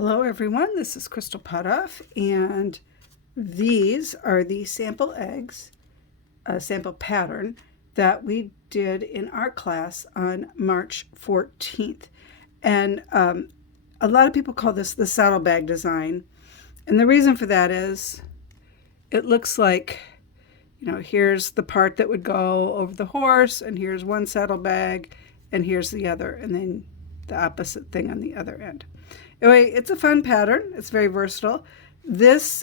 Hello everyone, this is Crystal Potoff, and these are the sample eggs, sample pattern that we did in art class on March 14th. And a lot of people call this the saddlebag design. And the reason for that is it looks like, here's the part that would go over the horse, and here's one saddlebag, and here's the other, and then the opposite thing on the other end. Anyway, it's a fun pattern. It's very versatile. These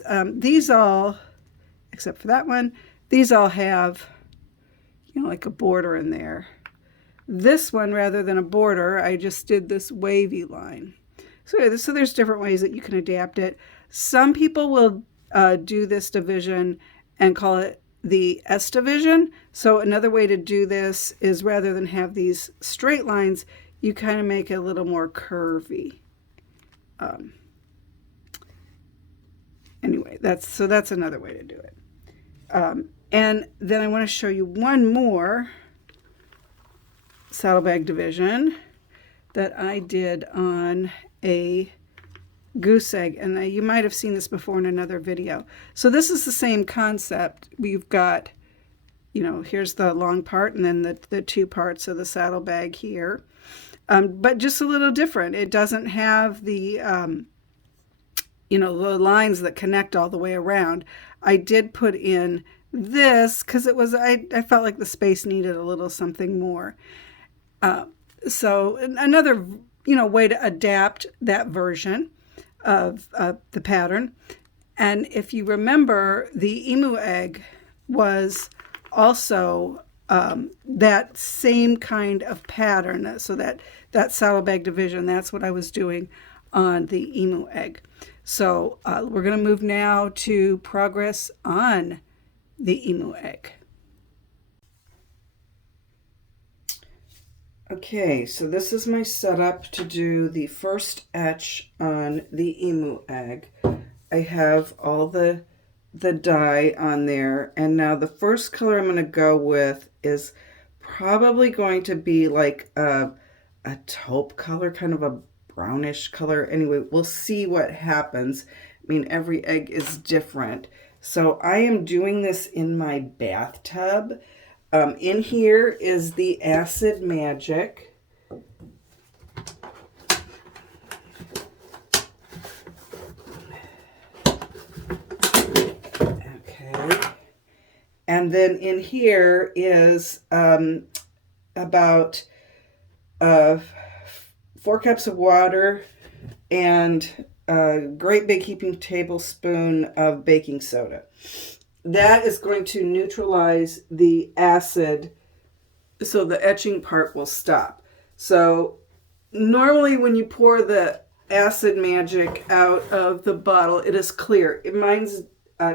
all, except for that one, these all have, like a border in there. This one, rather than a border, I just did this wavy line. So there's different ways that you can adapt it. Some people will do this division and call it the S division. So another way to do this is rather than have these straight lines, you kind of make it a little more curvy. Anyway, that's another way to do it. And then I want to show you one more saddlebag division that I did on a goose egg, and you might have seen this before in another video. So this is the same concept. We've got, here's the long part and then the two parts of the saddlebag here. But just a little different. It doesn't have the, the lines that connect all the way around. I did put in this because I felt like the space needed a little something more. So another, way to adapt that version of the pattern. And if you remember, the emu egg was also that same kind of pattern. So that saddlebag division, that's what I was doing on the emu egg. So we're going to move now to progress on the emu egg. Okay, so this is my setup to do the first etch on the emu egg. I have all the dye on there, and now the first color I'm going to go with is probably going to be like a taupe color, kind of a brownish color. Anyway, we'll see what happens. I mean, every egg is different. So I am doing this in my bathtub. In here is the Acid Magic. Okay. And then in here is about 4 cups of water and a great big heaping tablespoon of baking soda. That is going to neutralize the acid, so the etching part will stop. So normally when you pour the Acid Magic out of the bottle, it is clear. Mine's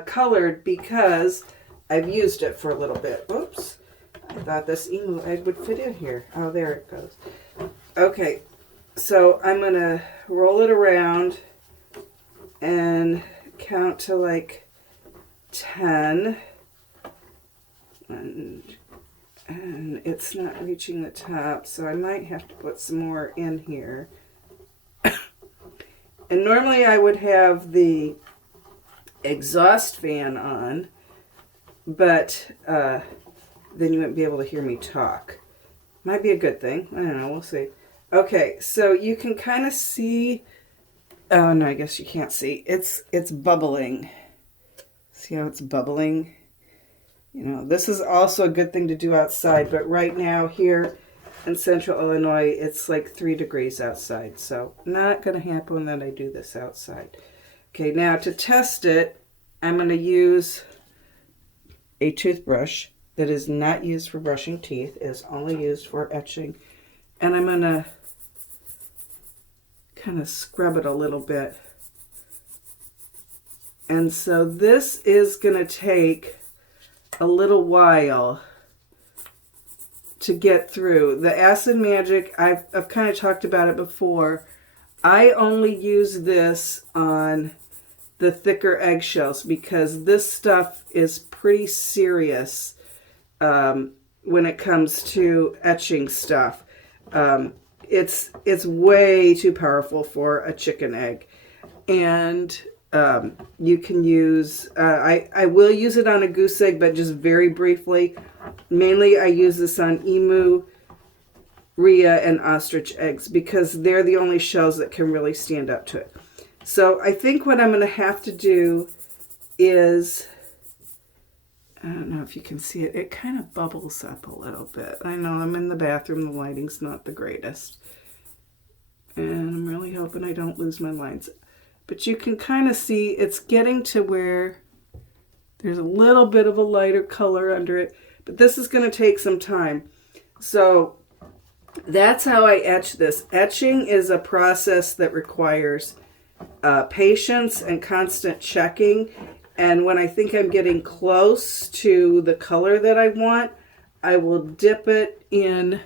colored because I've used it for a little bit. Whoops. I thought this emu egg would fit in here. Oh, there it goes. Okay, so I'm going to roll it around and count to like 10. And it's not reaching the top, so I might have to put some more in here. And normally I would have the exhaust fan on, but then you wouldn't be able to hear me talk. Might be a good thing. I don't know. We'll see. Okay, so you can kind of see. Oh no, I guess you can't see. It's bubbling. See how it's bubbling? This is also a good thing to do outside, but right now here in Central Illinois, it's like 3 degrees outside, so not going to happen that I do this outside. Okay, now to test it, I'm going to use a toothbrush that is not used for brushing teeth, is only used for etching. And I'm going to kind of scrub it a little bit. And so this is going to take a little while to get through. The Acid Magic, I've kind of talked about it before. I only use this on the thicker eggshells because this stuff is pretty serious when it comes to etching stuff. It's way too powerful for a chicken egg. And you can use, I will use it on a goose egg, but just very briefly. Mainly I use this on emu, rhea, and ostrich eggs because they're the only shells that can really stand up to it. So I think what I'm going to have to do is, I don't know if you can see it, it kind of bubbles up a little bit. I know I'm in the bathroom, the lighting's not the greatest. And I'm really hoping I don't lose my lines. But you can kind of see it's getting to where there's a little bit of a lighter color under it. But this is going to take some time. So that's how I etch this. Etching is a process that requires patience and constant checking. And when I think I'm getting close to the color that I want, I will dip it in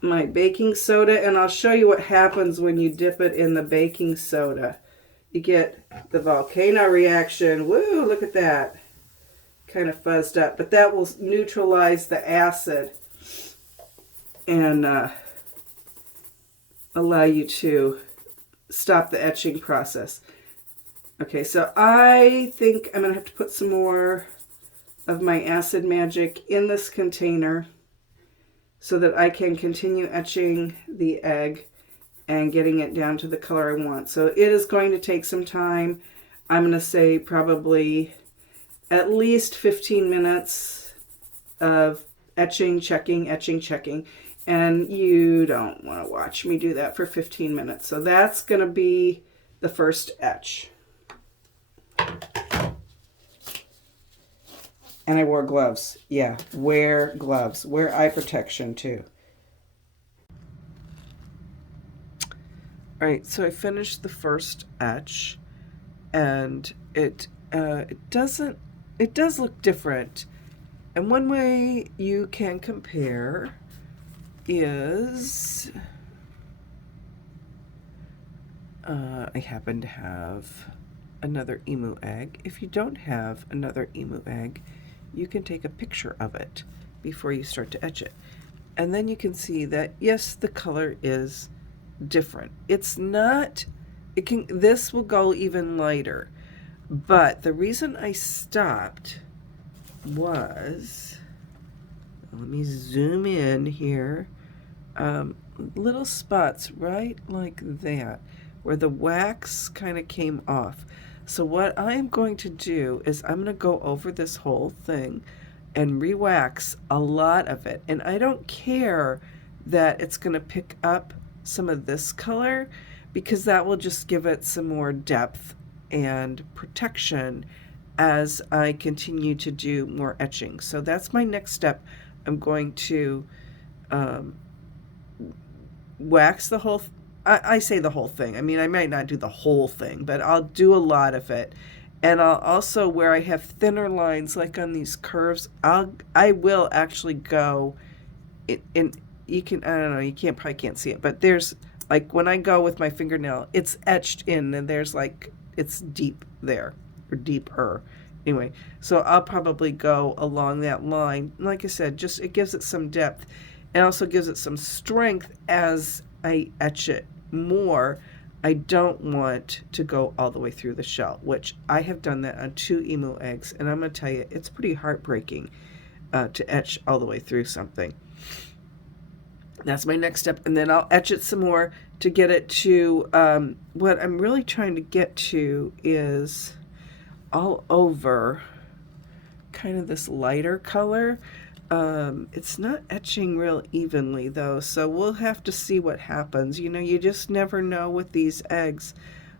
my baking soda, and I'll show you what happens when you dip it in the baking soda. You get the volcano reaction. Woo, look at that. Kind of fuzzed up, but that will neutralize the acid and allow you to stop the etching process. Okay, so I think I'm going to have to put some more of my acid magic in this container so that I can continue etching the egg and getting it down to the color I want. So it is going to take some time. I'm going to say probably at least 15 minutes of etching, checking, etching, checking. And you don't want to watch me do that for 15 minutes. So that's going to be the first etch. And I wore gloves. Yeah, wear gloves. Wear eye protection too. All right, so I finished the first etch, and it does look different. And one way you can compare is I happen to have another emu egg. If you don't have another emu egg, you can take a picture of it before you start to etch it. And then you can see that, yes, the color is different. It's not, this will go even lighter. But the reason I stopped was, let me zoom in here, little spots right like that, where the wax kind of came off. So what I am going to do is I'm going to go over this whole thing and re-wax a lot of it. And I don't care that it's going to pick up some of this color, because that will just give it some more depth and protection as I continue to do more etching. So that's my next step. I'm going to wax the whole I say the whole thing. I mean, I might not do the whole thing, but I'll do a lot of it. And I'll also, where I have thinner lines, like on these curves, I will actually go in you can, I don't know, you probably can't see it, but there's, like, when I go with my fingernail, it's etched in, and there's like, it's deep there, or deeper. Anyway, so I'll probably go along that line. Like I said, just, it gives it some depth, and also gives it some strength as I etch it more. I don't want to go all the way through the shell, which I have done that on 2 emu eggs, and I'm going to tell you, it's pretty heartbreaking to etch all the way through something. That's my next step, and then I'll etch it some more to get it to, what I'm really trying to get to is all over kind of this lighter color. It's not etching real evenly though, so we'll have to see what happens. You know, you just never know with these eggs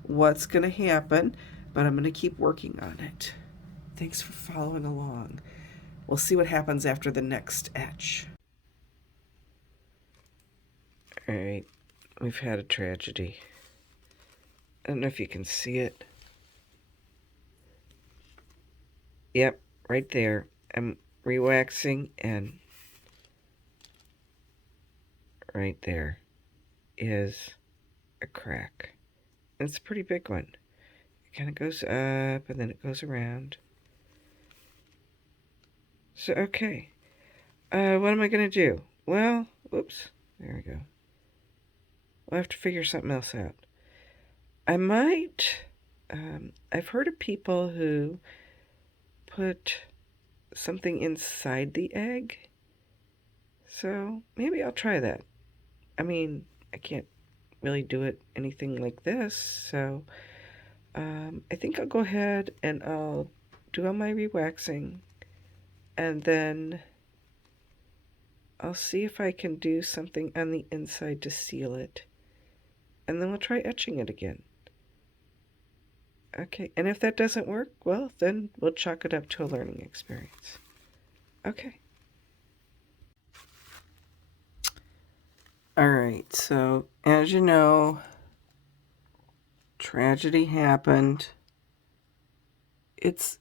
what's going to happen, but I'm going to keep working on it. Thanks for following along. We'll see what happens after the next etch. All right, we've had a tragedy. I don't know if you can see it. Yep, right there. I'm re-waxing, and right there is a crack. It's a pretty big one. It kind of goes up, and then it goes around. So, okay. What am I going to do? Well, whoops. There we go. We'll have to figure something else out. I might, I've heard of people who put something inside the egg, so maybe I'll try that. I mean, I can't really do it anything like this, so I think I'll go ahead and I'll do all my re-waxing, and then I'll see if I can do something on the inside to seal it, and then we'll try etching it again. Okay, and if that doesn't work, well, then we'll chalk it up to a learning experience. Okay. All right, so as you know, tragedy happened. It's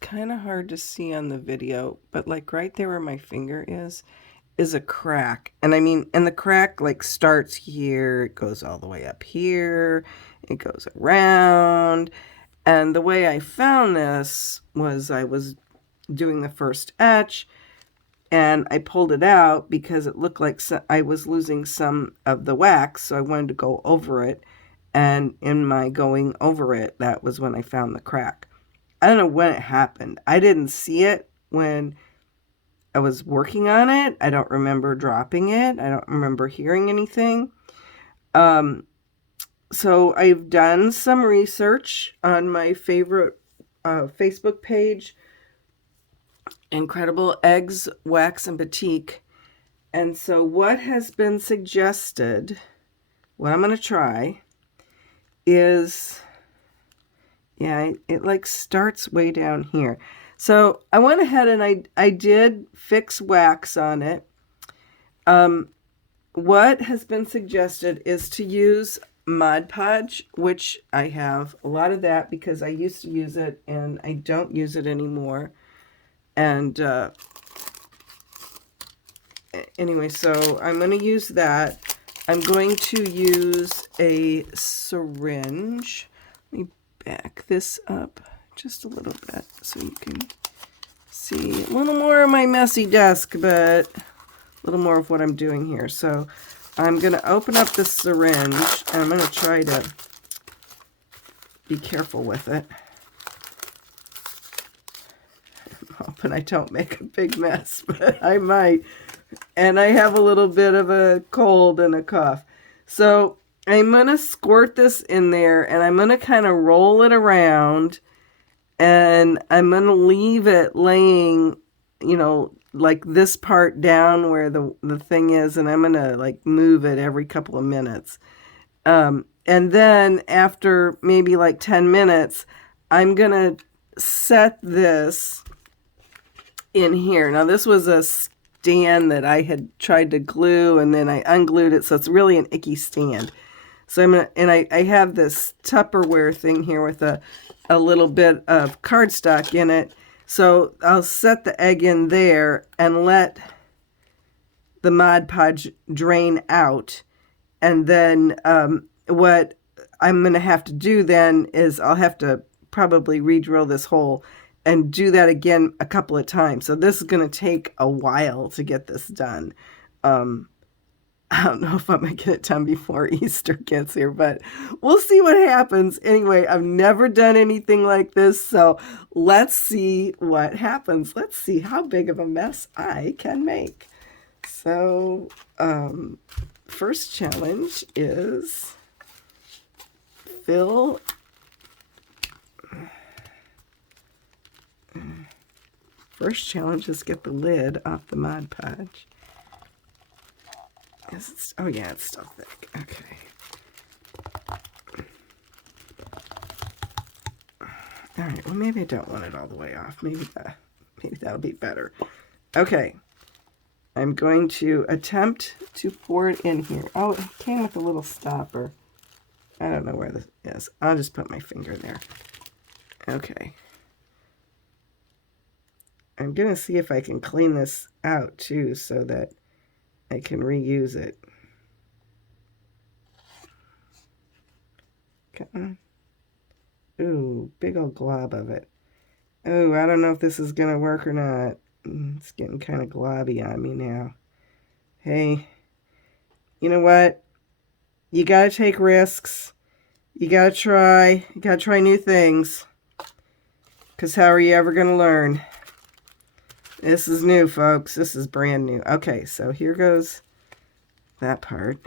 kind of hard to see on the video, but like right there where my finger is a crack. And I mean, and the crack like starts here, it goes all the way up here, it goes around. And the way I found this was I was doing the first etch and I pulled it out because it looked like I was losing some of the wax, so I wanted to go over it. And in my going over it, that was when I found the crack. I don't know when it happened. I didn't see it when I was working on it. I don't remember dropping it. I don't remember hearing anything. So I've done some research on my favorite Facebook page, Incredible Eggs, Wax, and Batik. And so what has been suggested, what I'm going to try, is, yeah, it like starts way down here. So I went ahead and I did fix wax on it. What has been suggested is to use Mod Podge, which I have a lot of that because I used to use it and I don't use it anymore. And anyway, so I'm going to use that. I'm going to use a syringe. Let me back this up just a little bit so you can see a little more of my messy desk, but a little more of what I'm doing here. So I'm going to open up this syringe and I'm going to try to be careful with it. I'm hoping I don't make a big mess, but I might. And I have a little bit of a cold and a cough. So I'm going to squirt this in there and I'm going to kind of roll it around and I'm going to leave it laying, you know, like this part down where the thing is, and I'm going to like move it every couple of minutes. And then after maybe like 10 minutes, I'm going to set this in here. Now this was a stand that I had tried to glue and then I unglued it, so it's really an icky stand. So I'm gonna, and I have this Tupperware thing here with a little bit of cardstock in it. So I'll set the egg in there and let the Mod Podge drain out. And then what I'm going to have to do then is I'll have to probably re-drill this hole and do that again a couple of times. So this is going to take a while to get this done. I don't know if I'm going to get it done before Easter gets here, but we'll see what happens. Anyway, I've never done anything like this, so let's see what happens. Let's see how big of a mess I can make. So, first challenge is fill. First challenge is get the lid off the Mod Podge. Is it, oh yeah, it's still thick. Okay. All right. Well, maybe I don't want it all the way off. Maybe that'll be better. Okay. I'm going to attempt to pour it in here. Oh, it came with a little stopper. I don't know where this is. I'll just put my finger there. Okay. I'm going to see if I can clean this out too so that I can reuse it. Okay. Ooh, big old glob of it. Oh, I don't know if this is going to work or not. It's getting kind of globby on me now. Hey, you know what? You got to take risks. You gotta try new things. Because how are you ever gonna learn? This is new, folks. This is brand new. Okay, so here goes that part.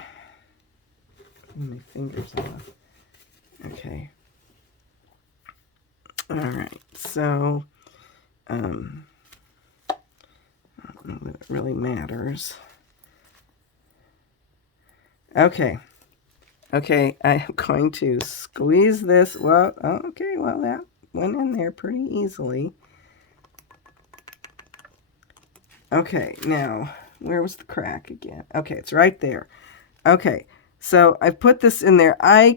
My fingers off. Okay. All right, so I don't know that it really matters. Okay, I am going to squeeze this. Well, okay, well, that went in there pretty easily. Okay, now, where was the crack again? Okay, it's right there. Okay, so I put this in there. I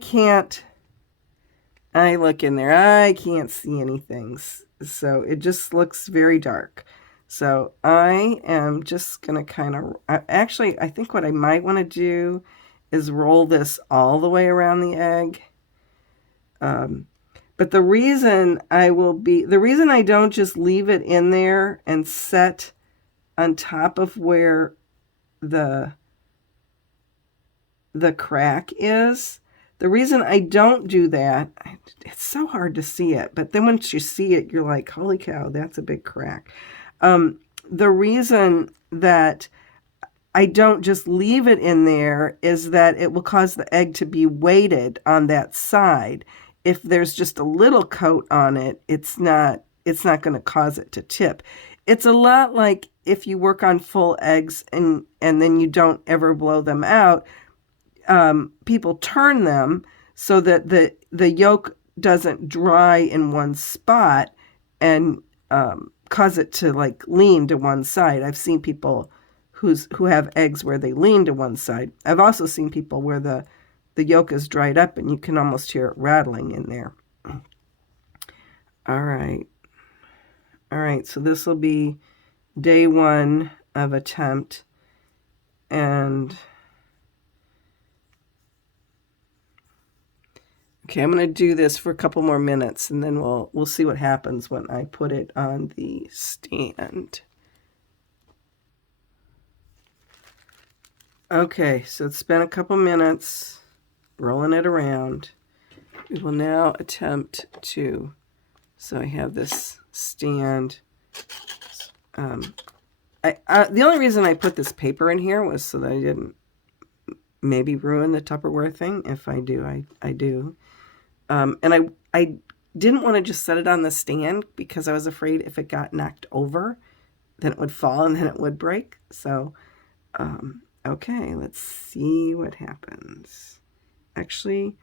look in there, I can't see anything. So it just looks very dark. So I am just going to kind of, actually, I think what I might want to do is roll this all the way around the egg. But the reason I don't just leave it in there and set on top of where the crack is, the reason I don't do that, it's so hard to see it, but then once you see it, you're like, holy cow, that's a big crack. The reason that I don't just leave it in there is that it will cause the egg to be weighted on that side. If there's just a little coat on it, it's not going to cause it to tip. It's a lot like if you work on full eggs and then you don't ever blow them out. People turn them so that the yolk doesn't dry in one spot and cause it to like lean to one side. I've seen people who have eggs where they lean to one side. I've also seen people where the yolk is dried up and you can almost hear it rattling in there. All right, so this will be day 1 of attempt, and okay, I'm going to do this for a couple more minutes, and then we'll see what happens when I put it on the stand. Okay, so it's been a couple minutes rolling it around. We will now attempt to, so I have this stand. The only reason I put this paper in here was so that I didn't maybe ruin the Tupperware thing. If I do, I do. And I didn't want to just set it on the stand because I was afraid if it got knocked over, then it would fall and then it would break. So, okay, let's see what happens. Actually,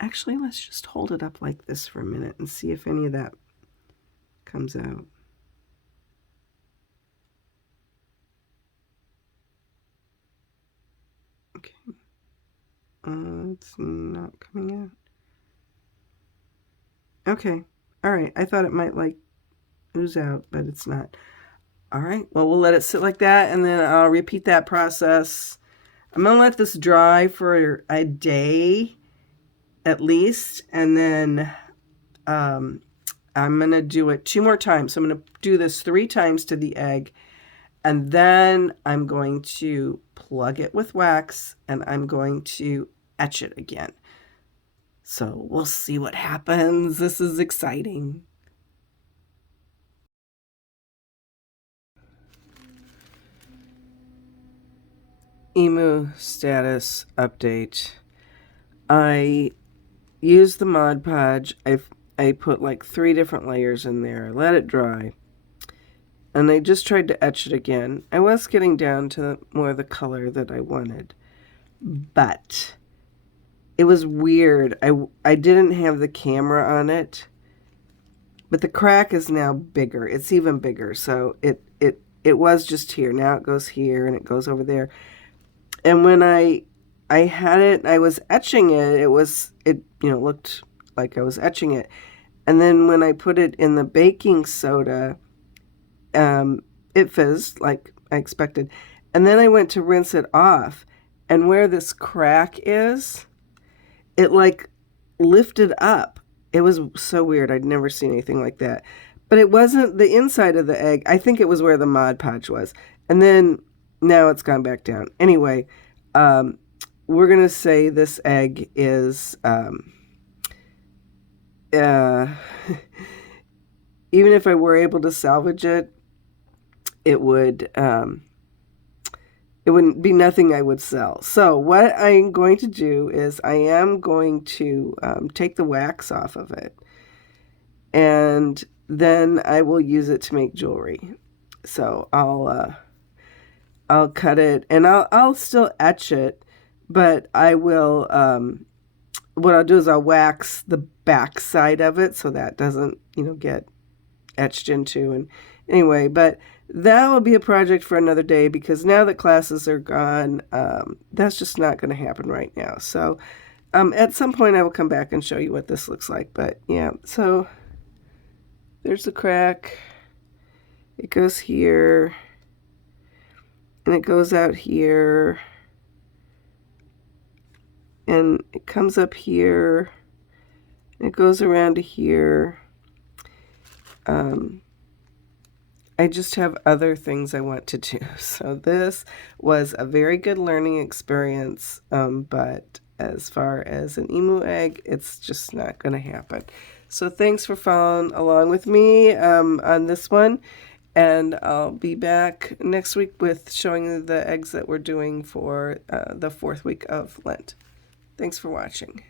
let's just hold it up like this for a minute and see if any of that comes out. Okay. It's not coming out. Okay. All right. I thought it might like ooze out, but it's not. All right. Well, we'll let it sit like that, and then I'll repeat that process. I'm going to let this dry for a day at least, and then I'm going to do it 2 more times. So I'm going to do this 3 times to the egg, and then I'm going to plug it with wax, and I'm going to etch it again. So we'll see what happens. This is exciting. Emu status update. I used the Mod Podge. I put like 3 different layers in there. I let it dry. And I just tried to etch it again. I was getting down to more of the color that I wanted. But it was weird. I didn't have the camera on it. But the crack is now bigger. It's even bigger. So it was just here. Now it goes here and it goes over there. And when I had it, I was etching it. It looked like I was etching it. And then when I put it in the baking soda, it fizzed like I expected. And then I went to rinse it off, and where this crack is, it like lifted up. It was so weird. I'd never seen anything like that. But it wasn't the inside of the egg. I think it was where the Mod Podge was. And then now it's gone back down. Anyway, we're going to say this egg is uh, even if I were able to salvage it, it would it wouldn't be nothing I would sell. So what I'm going to do is I am going to take the wax off of it, and then I will use it to make jewelry. So I'll cut it, and I'll still etch it, but I will what I'll do is I'll wax the back side of it so that doesn't get etched into. And anyway, but that will be a project for another day, because now that classes are gone, that's just not going to happen right now. So at some point I will come back and show you what this looks like. But yeah, so there's the crack. It goes here, and it goes out here, and it comes up here, and it goes around to here. I just have other things I want to do. So this was a very good learning experience, but as far as an emu egg, it's just not going to happen. So thanks for following along with me on this one, and I'll be back next week with showing you the eggs that we're doing for the 4th week of Lent. Thanks for watching.